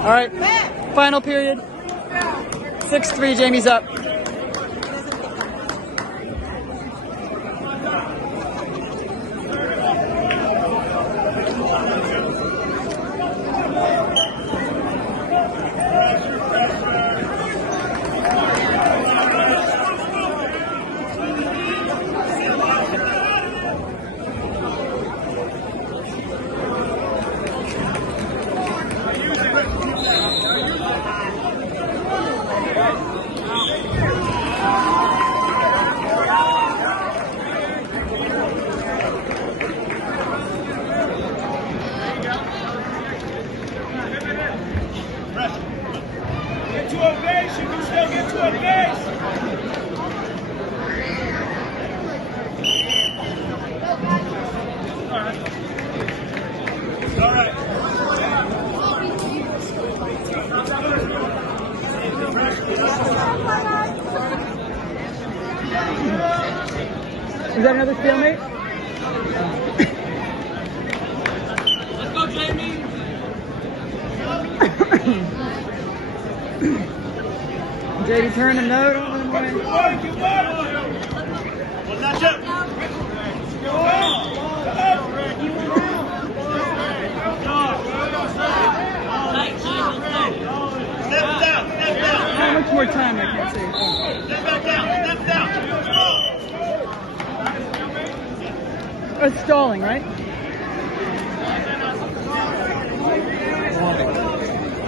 All right, final period. 6-3, Jamie's up. Get to a base, you can still get to a base. All right. Is that another stalemate? Let's go, Jamie. JD turned a note on the way. How much more time? I can't see. Step back down, step down. It's stalling, right?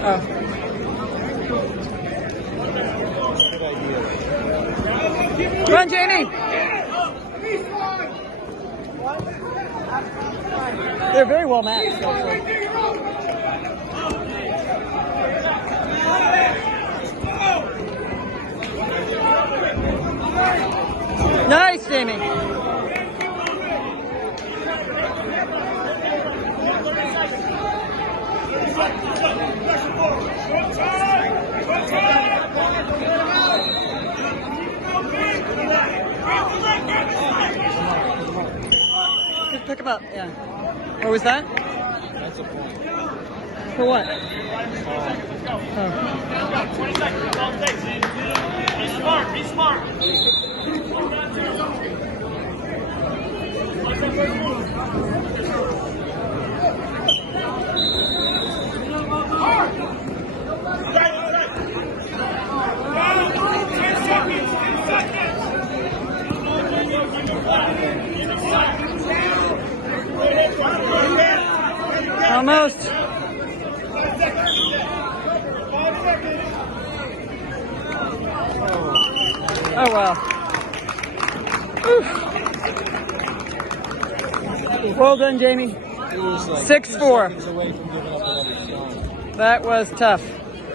Oh. Come on, Jamie! They're very well matched, actually. Nice, Jamie! Just pick him up, yeah. What was that? That's a point. For what? Oh. 20 seconds, that's all it takes. Be smart, be smart. Almost. Oh, wow. Oof. Well done, Jamie. 6-4. Away from giving up another stone. That was tough.